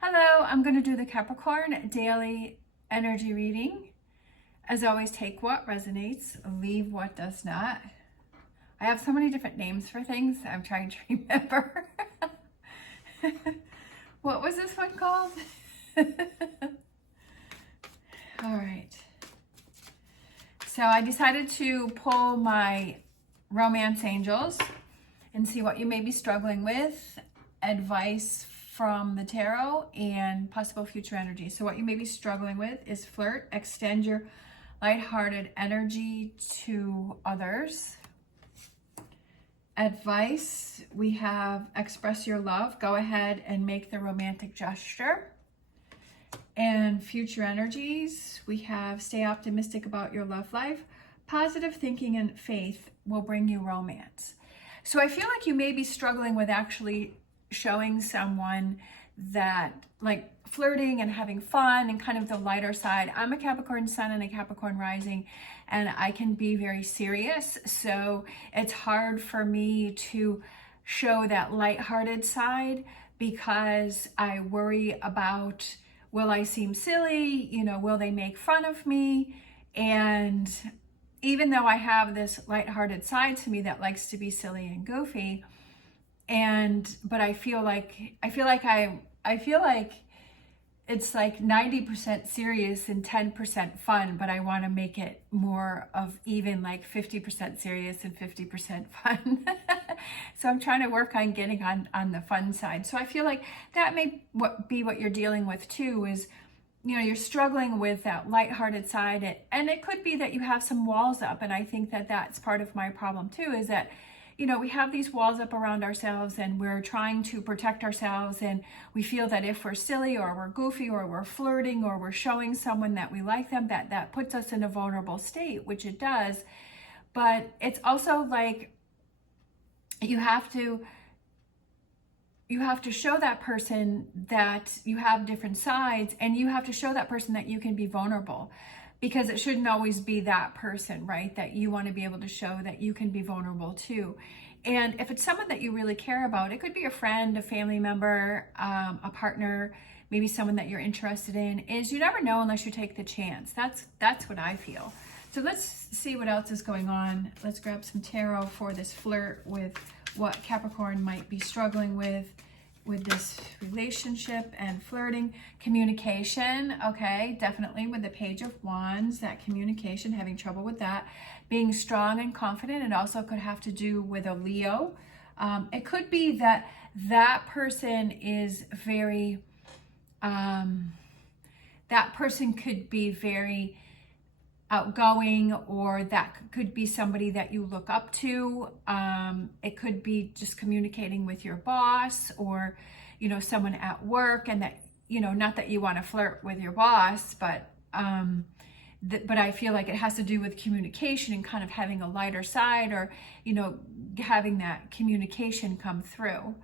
Hello, I'm going to do the Capricorn daily energy reading. As always, take what resonates, leave what does not. I have so many different names for things I'm trying to remember. What was this one called? All right. So I decided to pull my romance angels and see what you may be struggling with, advice from the tarot, and possible future energy. So what you may be struggling with is flirt, extend your lighthearted energy to others. Advice, we have express your love, go ahead and make the romantic gesture. And future energies, we have stay optimistic about your love life. Positive thinking and faith will bring you romance. So I feel like you may be struggling with actually showing someone that, like, flirting and having fun and kind of the lighter side. I'm a Capricorn sun and a Capricorn rising, and I can be very serious. So it's hard for me to show that lighthearted side because I worry about, will I seem silly? Will they make fun of me? And even though I have this lighthearted side to me that likes to be silly and goofy, but I feel like it's like 90% serious and 10% fun, but I want to make it more of even like 50% serious and 50% fun. So I'm trying to work on getting on the fun side. So I feel like that may be what you're dealing with too, is you're struggling with that lighthearted side, and it could be that you have some walls up. And I think that that's part of my problem too, is that we have these walls up around ourselves and we're trying to protect ourselves, and we feel that if we're silly or we're goofy or we're flirting or we're showing someone that we like them, that puts us in a vulnerable state, which it does. But it's also like you have to show that person that you have different sides, and you have to show that person that you can be vulnerable, because it shouldn't always be that person, right? That you want to be able to show that you can be vulnerable too. And if it's someone that you really care about, it could be a friend, a family member, a partner, maybe someone that you're interested in, is you never know unless you take the chance. That's what I feel. So let's see what else is going on. Let's grab some tarot for this flirt with what Capricorn might be struggling with this relationship and flirting. Communication, okay, definitely with the Page of Wands, that communication, having trouble with that. Being strong and confident, it also could have to do with a Leo. It could be that that person is very, that person could be very outgoing, or that could be somebody that you look up to. It could be just communicating with your boss, or someone at work, and that not that you want to flirt with your boss, but I feel like it has to do with communication and kind of having a lighter side, or having that communication come through.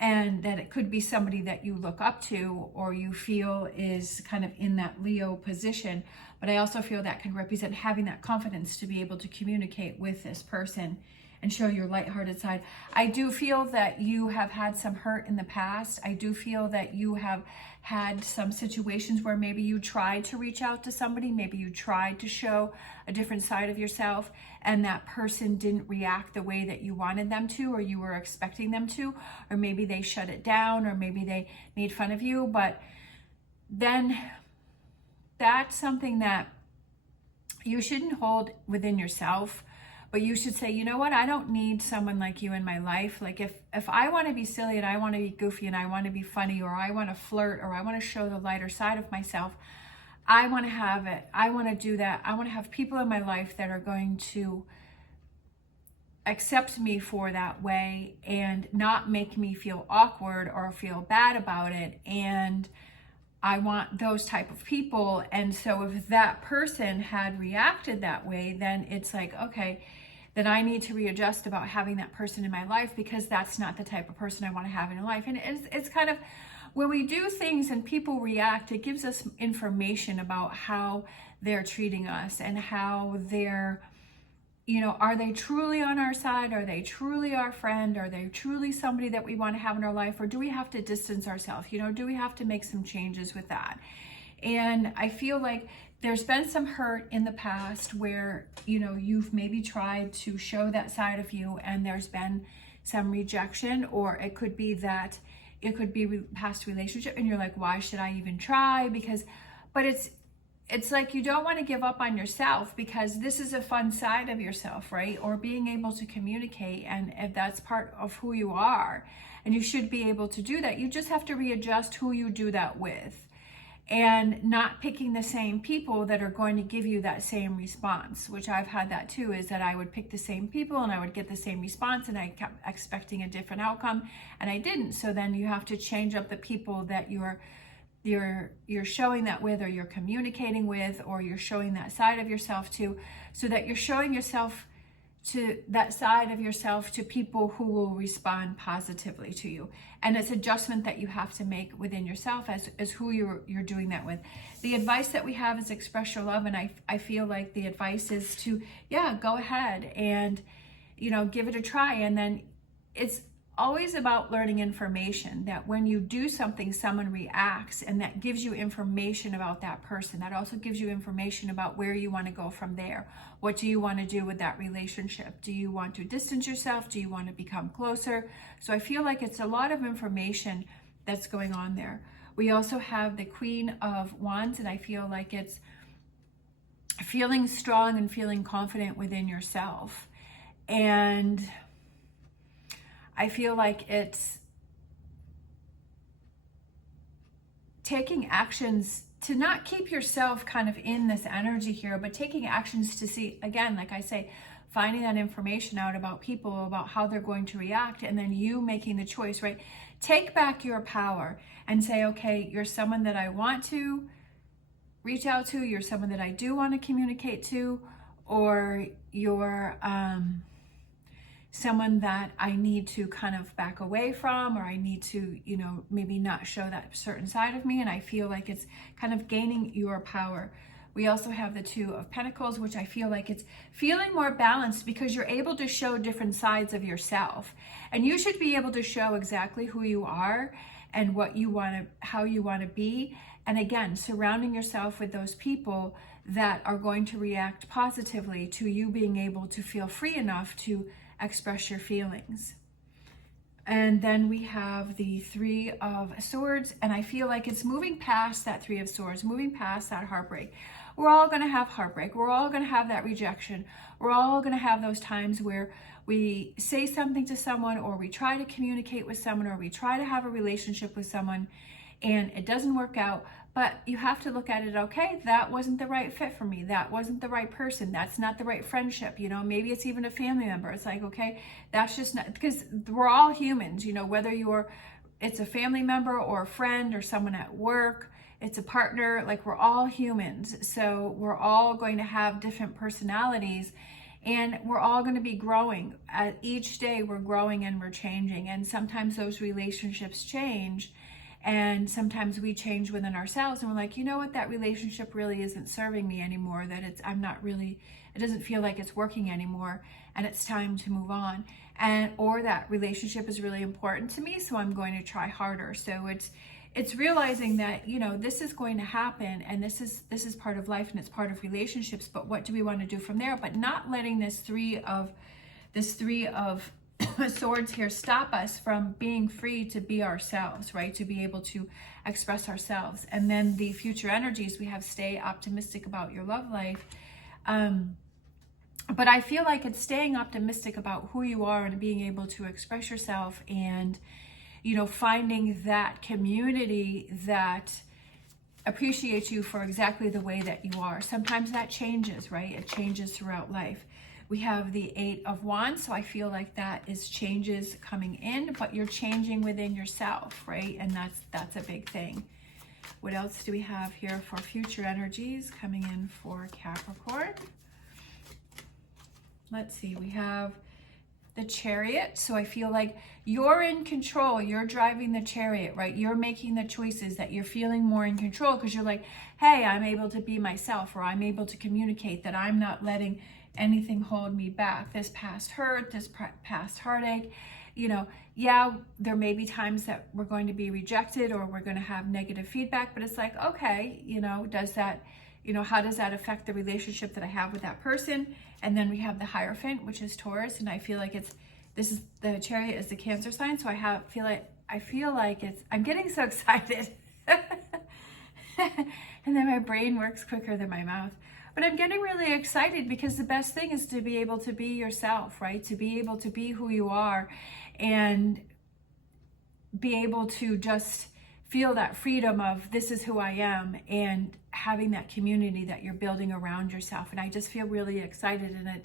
And that it could be somebody that you look up to or you feel is kind of in that Leo position. But I also feel that can represent having that confidence to be able to communicate with this person and show your lighthearted side. I do feel that you have had some hurt in the past. I do feel that you have had some situations where maybe you tried to reach out to somebody, maybe you tried to show a different side of yourself, and that person didn't react the way that you wanted them to, or you were expecting them to, or maybe they shut it down, or maybe they made fun of you. But then that's something that you shouldn't hold within yourself. But you should say, you know what, I don't need someone like you in my life. Like if I want to be silly and I want to be goofy and I want to be funny, or I want to flirt, or I want to show the lighter side of myself, I want to have it. I want to do that. I want to have people in my life that are going to accept me for that way and not make me feel awkward or feel bad about it. And I want those type of people. And so if that person had reacted that way, then it's like, okay, then I need to readjust about having that person in my life, because that's not the type of person I want to have in life. And it's kind of, when we do things and people react, it gives us information about how they're treating us and how they're you know, are they truly on our side? Are they truly our friend? Are they truly somebody that we want to have in our life? Or do we have to distance ourselves? You know, do we have to make some changes with that? And I feel like there's been some hurt in the past where, you know, you've maybe tried to show that side of you and there's been some rejection, or it could be that it could be past relationship and you're like, why should I even try? But it's like you don't want to give up on yourself, because this is a fun side of yourself, right? Or being able to communicate, and if that's part of who you are, and you should be able to do that. You just have to readjust who you do that with, and not picking the same people that are going to give you that same response, which I've had that too, is that I would pick the same people and I would get the same response, and I kept expecting a different outcome and I didn't. So then you have to change up the people that you're showing that with, or you're communicating with, or you're showing that side of yourself to, so that you're showing yourself to that side of yourself to people who will respond positively to you. And it's adjustment that you have to make within yourself as who you're doing that with. The advice that we have is express your love, and I feel like the advice is to, yeah, go ahead and, you know, give it a try. And then it's always about learning information, that when you do something, someone reacts, and that gives you information about that person. That also gives you information about where you want to go from there. What do you want to do with that relationship? Do you want to distance yourself? Do you want to become closer? So I feel like it's a lot of information that's going on there. We also have the Queen of Wands, and I feel like it's feeling strong and feeling confident within yourself. And I feel like it's taking actions to not keep yourself kind of in this energy here, but taking actions to see, again, like I say, finding that information out about people, about how they're going to react, and then you making the choice, right? Take back your power and say, okay, you're someone that I want to reach out to, you're someone that I do want to communicate to, or you're someone that I need to kind of back away from, or I need to, you know, maybe not show that certain side of me. And I feel like it's kind of gaining your power. We also have the Two of Pentacles, which I feel like it's feeling more balanced, because you're able to show different sides of yourself. And you should be able to show exactly who you are and what you want to, how you want to be. And again, surrounding yourself with those people that are going to react positively to you being able to feel free enough to express your feelings. And then we have the Three of Swords, and I feel like it's moving past that Three of Swords, moving past that heartbreak. We're all going to have heartbreak. We're all going to have that rejection. We're all going to have those times where we say something to someone, or we try to communicate with someone, or we try to have a relationship with someone, and it doesn't work out. But you have to look at it, okay, that wasn't the right fit for me. That wasn't the right person. That's not the right friendship. You know, maybe it's even a family member. It's like, okay, that's just not, because we're all humans, you know, whether it's a family member or a friend or someone at work, it's a partner, like we're all humans. So we're all going to have different personalities, and we're all going to be growing. Each day we're growing and we're changing. And sometimes those relationships change. And sometimes we change within ourselves, and we're like, you know what, that relationship really isn't serving me anymore, that it doesn't feel like it's working anymore, and it's time to move on. Or that relationship is really important to me, so I'm going to try harder. So it's realizing that, you know, this is going to happen, and this is part of life, and it's part of relationships, but what do we want to do from there? But not letting this three of Swords here stop us from being free to be ourselves, right? To be able to express ourselves. And then the future energies, we have stay optimistic about your love life. But I feel like it's staying optimistic about who you are and being able to express yourself, and, you know, finding that community that appreciates you for exactly the way that you are. Sometimes that changes, right? It changes throughout life. We have the Eight of Wands, so I feel like that is changes coming in, but you're changing within yourself, right? And that's a big thing. What else do we have here for future energies coming in for Capricorn? Let's see, we have the Chariot. So I feel like you're in control. You're driving the chariot, right? You're making the choices, that you're feeling more in control, because you're like, hey, I'm able to be myself, or I'm able to communicate, that I'm not letting anything hold me back, this past hurt, this past heartache. You know, yeah, there may be times that we're going to be rejected or we're going to have negative feedback, but it's like, okay, you know, does that, you know, how does that affect the relationship that I have with that person? And then we have the Hierophant, which is Taurus, and I feel like this is the Chariot is the Cancer sign, so I feel like I'm getting so excited. And then my brain works quicker than my mouth. But I'm getting really excited because the best thing is to be able to be yourself, right? To be able to be who you are and be able to just feel that freedom of this is who I am, and having that community that you're building around yourself. And I just feel really excited, and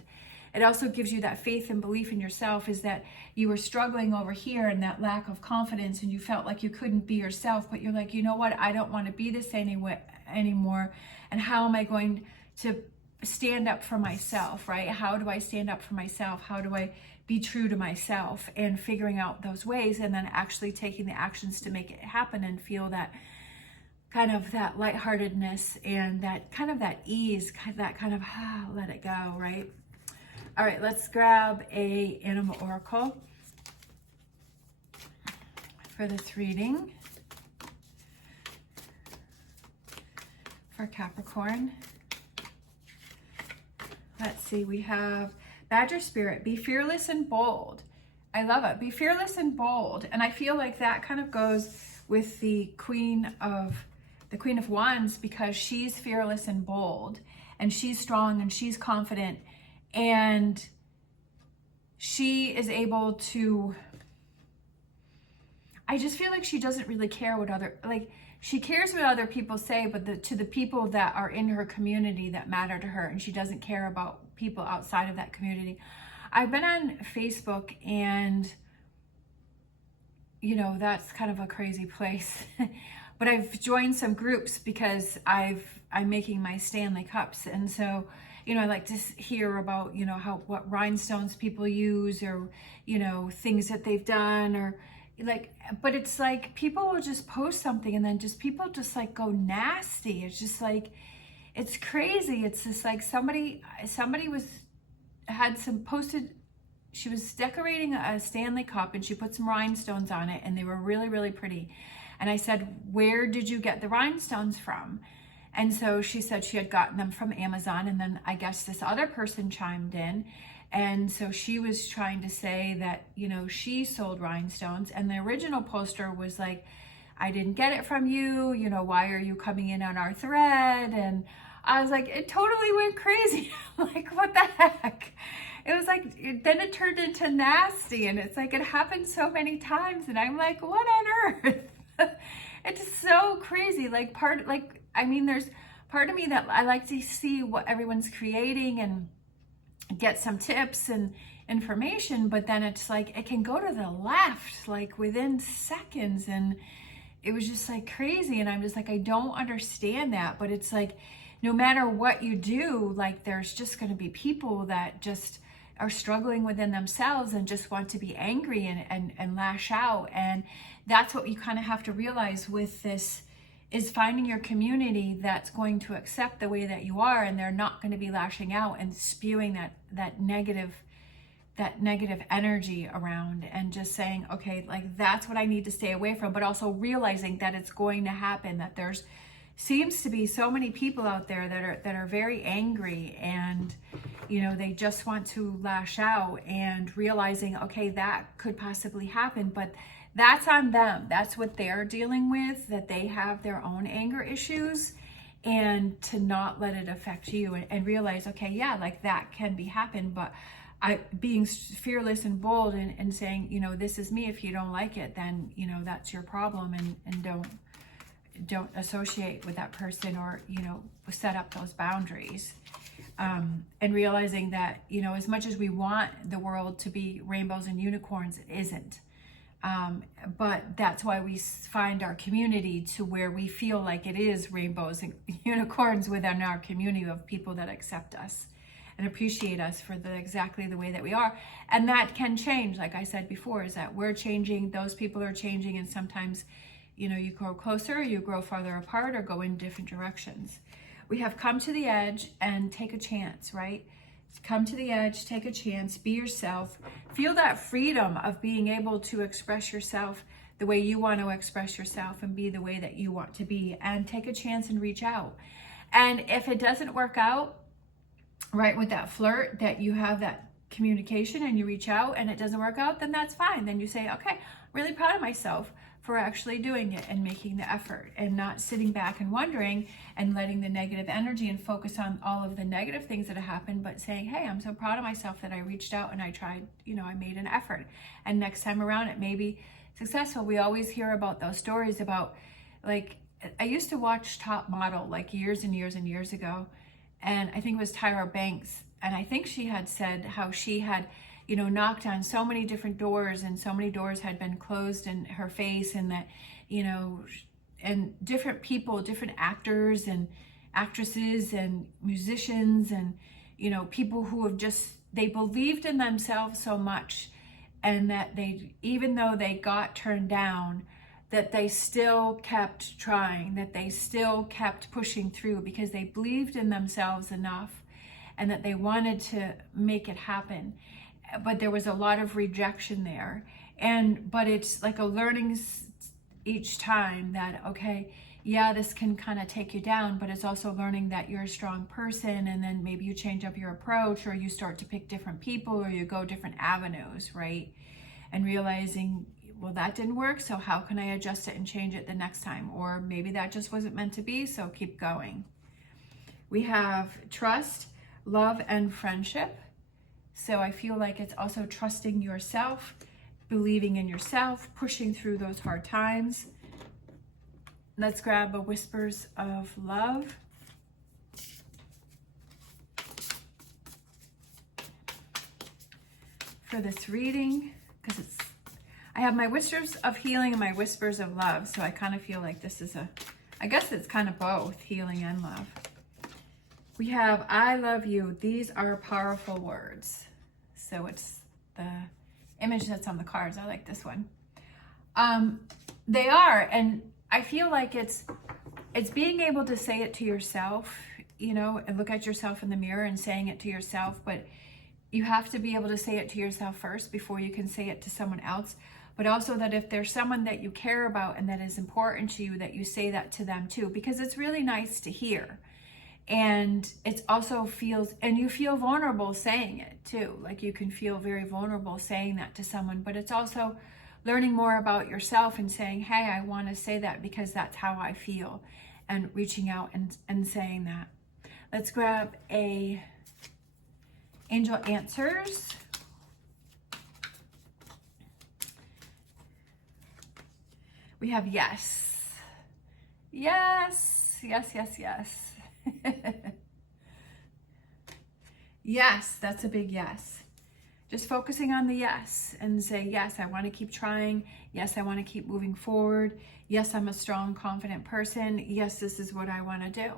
it also gives you that faith and belief in yourself, is that you were struggling over here and that lack of confidence, and you felt like you couldn't be yourself, but you're like, you know what, I don't want to be this anymore, and how am I going to stand up for myself, right? How do I stand up for myself? How do I be true to myself? And figuring out those ways, and then actually taking the actions to make it happen, and feel that kind of that lightheartedness and that kind of that ease, that kind of let it go, right? All right, let's grab a animal oracle for this reading for Capricorn. Let's see, we have Badger Spirit, be fearless and bold. I love it, be fearless and bold. And I feel like that kind of goes with the Queen of Wands, because she's fearless and bold, and she's strong and she's confident, and she is able to, I just feel like she doesn't really care what she cares what other people say, but to the people that are in her community that matter to her, and she doesn't care about people outside of that community. I've been on Facebook, and you know, that's kind of a crazy place. But I've joined some groups because I'm making my Stanley Cups, and so, you know, I like to hear about, you know, what rhinestones people use, or, you know, things that they've done, or like, but it's like people will just post something, and then people just like go nasty. It's just like, it's crazy. It's just like somebody posted, she was decorating a Stanley Cup, and she put some rhinestones on it, and they were really, really pretty. And I said, where did you get the rhinestones from? And so she said she had gotten them from Amazon. And then I guess this other person chimed in. And so she was trying to say that, you know, she sold rhinestones. And the original poster was like, I didn't get it from you. You know, why are you coming in on our thread? And I was like, it totally went crazy. Like, what the heck? It was like, then it turned into nasty. And it's like, it happened so many times. And I'm like, what on earth? It's so crazy. Like, there's part of me that I like to see what everyone's creating and get some tips and information, but then it's like, it can go to the left, like within seconds. And it was just like crazy. And I'm just like, I don't understand that. But it's like, no matter what you do, like, there's just going to be people that just are struggling within themselves and just want to be angry and lash out. And that's what you kind of have to realize with this, is finding your community that's going to accept the way that you are, and they're not going to be lashing out and spewing that negative energy around, and just saying, okay, like, that's what I need to stay away from. But also realizing that it's going to happen, that there's seems to be so many people out there that are very angry, and, you know, they just want to lash out, and realizing, okay, that could possibly happen, but that's on them. That's what they're dealing with, that they have their own anger issues, and to not let it affect you, and realize, okay, yeah, like, that can be happen, but being fearless and bold, and saying, you know, this is me. If you don't like it, then, you know, that's your problem, and don't associate with that person, or, you know, set up those boundaries. And realizing that, you know, as much as we want the world to be rainbows and unicorns, it isn't. But that's why we find our community to where we feel like it is rainbows and unicorns within our community of people that accept us and appreciate us for exactly the way that we are. And that can change. Like I said before, is that we're changing, those people are changing, and sometimes, you know, you grow closer, you grow farther apart, or go in different directions. We have come to the edge and take a chance, right? Come to the edge, take a chance, be yourself. Feel that freedom of being able to express yourself the way you want to express yourself and be the way that you want to be, and take a chance and reach out. And if it doesn't work out, right, with that flirt, that you have that communication and you reach out and it doesn't work out, then that's fine. Then you say, okay, really proud of myself for actually doing it and making the effort, and not sitting back and wondering and letting the negative energy and focus on all of the negative things that have happened, but saying, hey, I'm so proud of myself that I reached out and I tried, I made an effort, and next time around it may be successful. We always hear about those stories about, like, I used to watch Top Model like years and years and years ago, and I think it was Tyra Banks, and I think she had said how she had knocked on so many different doors, and so many doors had been closed in her face, and that, and different people, different actors and actresses and musicians and, people who have they believed in themselves so much, and that they, even though they got turned down, that they still kept trying, that they still kept pushing through because they believed in themselves enough and that they wanted to make it happen. But there was a lot of rejection there. But it's like a learning each time that, okay, yeah, this can kind of take you down, but it's also learning that you're a strong person, and then maybe you change up your approach, or you start to pick different people, or you go different avenues, right? And realizing, well, that didn't work, so how can I adjust it and change it the next time? Or maybe that just wasn't meant to be, so keep going. We have trust, love, and friendship. So I feel like it's also trusting yourself, believing in yourself, pushing through those hard times. Let's grab a Whispers of Love. For this reading, because I have my Whispers of Healing and my Whispers of Love. So I kind of feel like this is I guess it's kind of both, healing and love. We have, I love you. These are powerful words. So it's the image that's on the cards. I like this one. They are, and I feel like it's being able to say it to yourself, and look at yourself in the mirror and saying it to yourself. But you have to be able to say it to yourself first before you can say it to someone else. But also that if there's someone that you care about and that is important to you, that you say that to them too, because it's really nice to hear. And it also feels, and you feel vulnerable saying it too. Like you can feel very vulnerable saying that to someone, but it's also learning more about yourself and saying, hey, I want to say that because that's how I feel, and reaching out and saying that. Let's grab a Angel Answers. We have yes. Yes, yes, yes, yes. Yes, that's a big yes. Just focusing on the yes and say, yes, I want to keep trying. Yes, I want to keep moving forward. Yes, I'm a strong, confident person. Yes, this is what I want to do.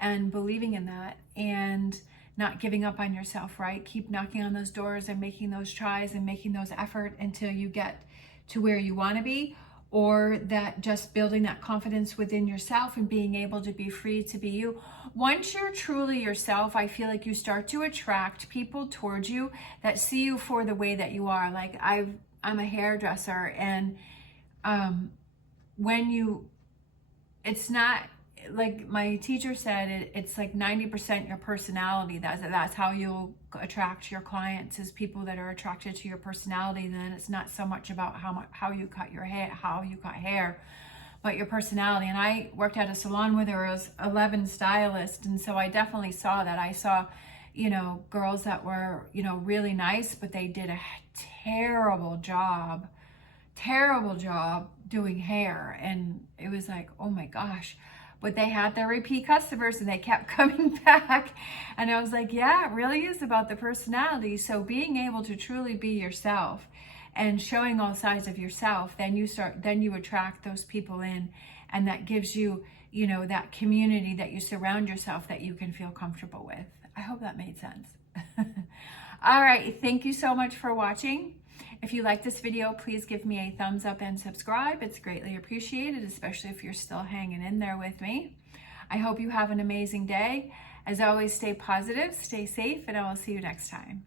And believing in that and not giving up on yourself, right? Keep knocking on those doors and making those tries and making those effort until you get to where you want to be. Or that just building that confidence within yourself and being able to be free to be you. Once you're truly yourself, I feel like you start to attract people towards you that see you for the way that you are. Like I'm a hairdresser, and it's not like my teacher said, it's like 90% your personality. That's how you'll attract your clients, is people that are attracted to your personality. Then it's not so much about how you cut your hair, but your personality. And I worked at a salon where there was 11 stylists, and so I definitely saw that. I saw, girls that were, really nice, but they did a terrible job doing hair, and it was like, oh my gosh. But they had their repeat customers and they kept coming back. And I was like, yeah, it really is about the personality. So being able to truly be yourself and showing all sides of yourself, then you attract those people in, and that gives you, that community that you surround yourself that you can feel comfortable with. I hope that made sense. All right, thank you so much for watching. If you like this video, please give me a thumbs up and subscribe. It's greatly appreciated, especially if you're still hanging in there with me. I hope you have an amazing day, As always, stay positive, stay safe, and I will see you next time.